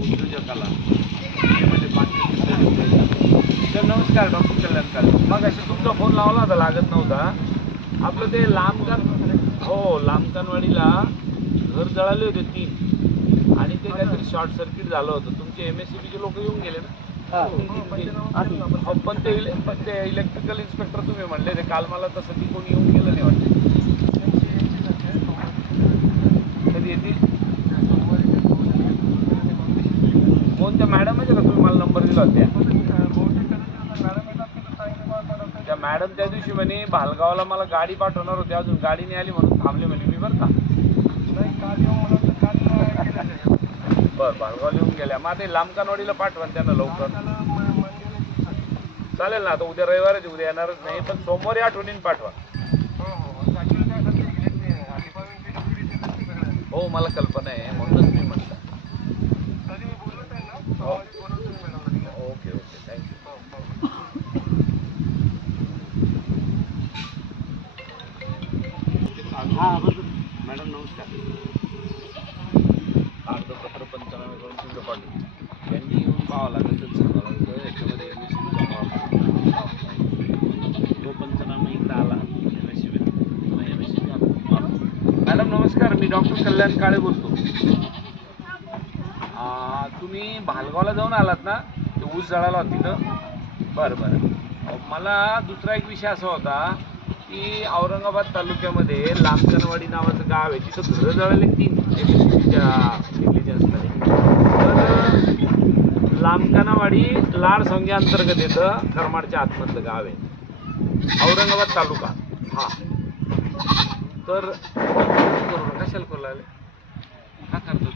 उद्योजकाला त्यामध्ये बाकी तर नमस्कार डॉक्टर कल्याणकर. मग अशी तुमचा फोन लावला होता लागत नव्हता. आपलं ते लांबकान हो लांबकानवाडीला घर जळाले होते तीन. आणि ते काहीतरी शॉर्ट सर्किट झालं होतं. तुमचे एम एस सी बीचे लोक येऊन गेले ना? हो, पण ते इले- पण ते इलेक्ट्रिकल इन्स्पेक्टर तुम्ही म्हणले ते काल मला तसं ती कोणी येऊन गेलं नाही वाटतं. कोणत्या मॅडम आहे का तुम्ही मला नंबर दिला होत्या त्या मॅडम त्या दिवशी म्हणे भालगावला मला गाडी पाठवणार होती अजून गाडी नाही आली म्हणून थांबले म्हणे मी बरं का. बरं भालगाव येऊन गेल्या. मग ते लांबकानवाडीला पाठवा त्यांना लवकर. चालेल ना आता उद्या रविवार आहे उद्या येणारच नाही पण सोमवारी आठवणीने पाठवा. हो मला कल्पना आहे म्हणूनच मॅडम नमस्कार. कागदपत्र पंचनामे करून तुमचं पाठवू त्यांनी येऊन पाहावं लागेल त्यांचं सांगावं याच्यामध्ये एम एस सी तो पंचनामा इथं आला. M S C M S C madam नमस्कार. मी डॉक्टर कल्याण काळे बोलतो. तुम्ही भालगावला जाऊन आलात ना? ते ऊस जळाला तिथं. बरं बरं. मला दुसरा एक विषय असा होता. की औरंगाबाद तालुक्यामध्ये लांबकनवाडी नावाचं गाव आहे. तिथं घरं जळाले तीन. एमएससीच्या इंटेलिजन्समध्ये तर लांबकानावाडी लाड संघाअंतर्गत येतं करमाडच्या आतमधलं गाव आहे. औरंगाबाद तालुका. हा. तर करू नका. कशाला करू लागले का करतो